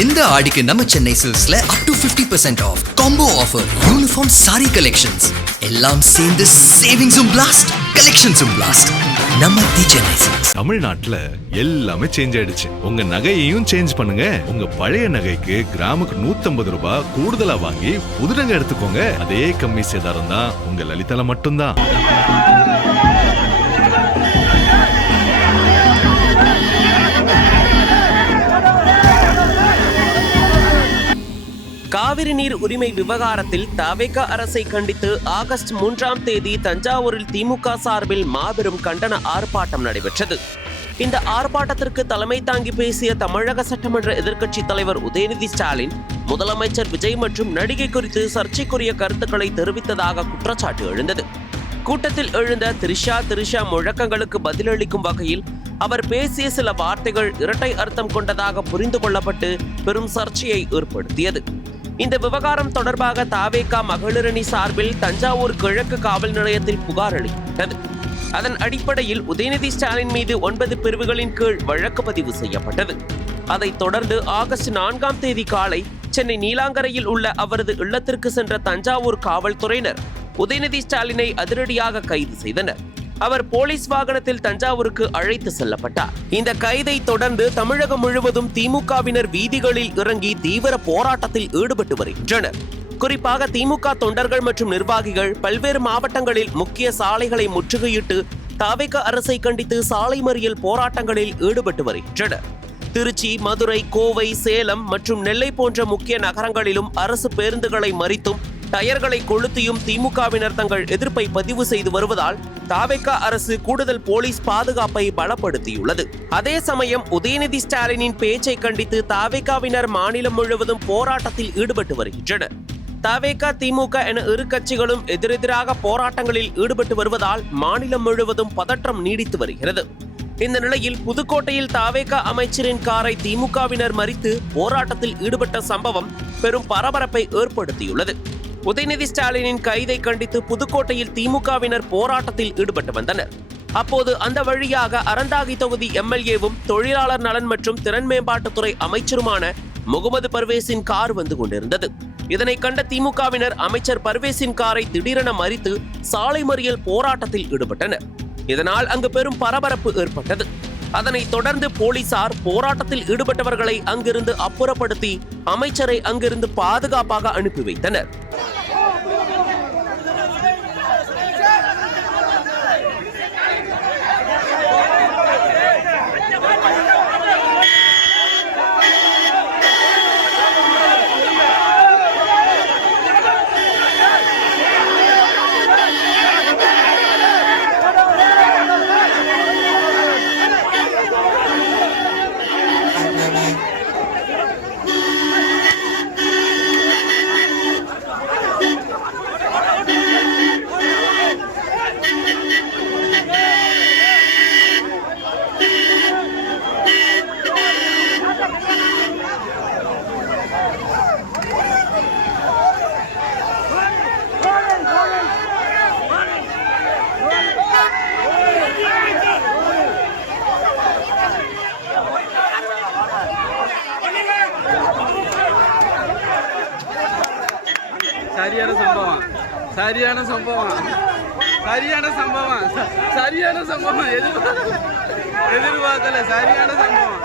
இந்த ஆடிக்கு நம்ம சென்னை சில்க்ஸ்ல up to 50% off combo offer, uniform sari collections எல்லாம் சேர்ந்து சேவிங்ஸும் பிளாஸ்ட், கலெக்ஷன்ஸும் பிளாஸ்ட். நம்ம தி சென்னை சில்க்ஸ். தமிழ்நாட்டுல எல்லாமே சேஞ்ச் ஆயிடுச்சு. உங்க நகையையும் சேஞ்ச் பண்ணுங்க. உங்க பழைய நகைக்கு கிராமுக்கு 150 ரூபாய் கூடுதலா வாங்கி புது நகை எடுத்துக்கோங்க. அதே கம்மி சேதாரம் தான் உங்க லலிதால மட்டும்தான். காவிரி நீர் உரிமை விவகாரத்தில் தவேக அரசை கண்டித்து ஆகஸ்ட் 3ஆம் தேதி தஞ்சாவூரில் திமுக சார்பில் மாபெரும் கண்டன ஆர்ப்பாட்டம் நடைபெற்றது. இந்த ஆர்ப்பாட்டத்திற்கு தலைமை தாங்கி பேசிய தமிழக சட்டமன்ற எதிர்க்கட்சித் தலைவர் உதயநிதி ஸ்டாலின், முதலமைச்சர் விஜய் மற்றும் நடிகை குறித்து சர்ச்சைக்குரிய கருத்துக்களை தெரிவித்ததாக குற்றச்சாட்டு எழுந்தது. கூட்டத்தில் எழுந்த திரிஷா முழக்கங்களுக்கு பதிலளிக்கும் வகையில் அவர் பேசிய சில வார்த்தைகள் இரட்டை அர்த்தம் கொண்டதாக புரிந்து கொள்ளப்பட்டு பெரும் சர்ச்சையை ஏற்படுத்தியது. இந்த விவகாரம் தொடர்பாக தவேக மகளிரணி சார்பில் தஞ்சாவூர் கிழக்கு காவல் நிலையத்தில் புகார் அளிக்கப்பட்டது. அதன் அடிப்படையில் உதயநிதி ஸ்டாலின் மீது 9 பிரிவுகளின் கீழ் வழக்கு பதிவு செய்யப்பட்டது. அதைத் தொடர்ந்து ஆகஸ்ட் 4ஆம் தேதி காலை சென்னை நீலாங்கரையில் உள்ள அவரது இல்லத்திற்கு சென்ற தஞ்சாவூர் காவல்துறையினர் உதயநிதி ஸ்டாலினை அதிரடியாக கைது செய்தனர். அவர் போலீஸ் வாகனத்தில் தஞ்சாவூருக்கு அழைத்து செல்லப்பட்டார். இந்த கைதை தொடர்ந்து தமிழகம் முழுவதும் திமுகவினர் வீதிகளில் இறங்கி தீவிர போராட்டத்தில் ஈடுபட்டு வருகின்றனர். குறிப்பாக திமுக தொண்டர்கள் மற்றும் நிர்வாகிகள் பல்வேறு மாவட்டங்களில் முக்கிய சாலைகளை முற்றுகையிட்டு தவேக அரசை கண்டித்து சாலை மறியல் போராட்டங்களில் ஈடுபட்டு வருகின்றனர். திருச்சி, மதுரை, கோவை, சேலம் மற்றும் நெல்லை போன்ற முக்கிய நகரங்களிலும் அரசு பேருந்துகளை மறித்தும் டயர்களை கொளுத்தியும் திமுகவினர் தங்கள் எதிர்ப்பை பதிவு செய்து வருவதால் தவேக அரசு கூடுதல் போலீஸ் பாதுகாப்பை பலப்படுத்தியுள்ளது. அதே சமயம் உதயநிதி ஸ்டாலினின் பேச்சை கண்டித்து தவேகவினர் மாநிலம் முழுவதும் போராட்டத்தில் ஈடுபட்டு வருகின்றனர். தவேக, திமுக என இரு கட்சிகளும் எதிரெதிராக போராட்டங்களில் ஈடுபட்டு வருவதால் மாநிலம் முழுவதும் பதற்றம் நீடித்து வருகிறது. இந்த நிலையில் புதுக்கோட்டையில் தவேக அமைச்சரின் காரை திமுகவினர் மறித்து போராட்டத்தில் ஈடுபட்ட சம்பவம் பெரும் பரபரப்பை ஏற்படுத்தியுள்ளது. உதயநிதி ஸ்டாலினின் கைதை கண்டித்து புதுக்கோட்டையில் திமுகவினர் போராட்டத்தில் ஈடுபட்டு வந்தனர். அப்போது அந்த வழியாக அறந்தாங்கி தொகுதி எம்எல்ஏவும் தொழிலாளர் நலன் மற்றும் திறன் மேம்பாட்டுத்துறை அமைச்சருமான முகமது பர்வேஸின் கார் வந்து கொண்டிருந்தது. இதனை கண்ட திமுகவினர் அமைச்சர் பர்வேஸின் காரை திடீரென மறித்து சாலை மறியல் போராட்டத்தில் ஈடுபட்டனர். இதனால் அங்கு பெரும் பரபரப்பு ஏற்பட்டது. அதனைத் தொடர்ந்து போலீசார் போராட்டத்தில் ஈடுபட்டவர்களை அங்கிருந்து அப்புறப்படுத்தி அமைச்சரை அங்கிருந்து பாதுகாப்பாக அனுப்பி வைத்தனர். சரியான சம்பவம் எதிர்பார்க்கல. சரியான சம்பவம்.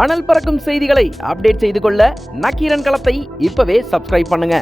அனல் பறக்கும் செய்திகளை அப்டேட் செய்து கொள்ள நக்கீரன் களத்தை இப்பவே சப்ஸ்கிரைப் பண்ணுங்க.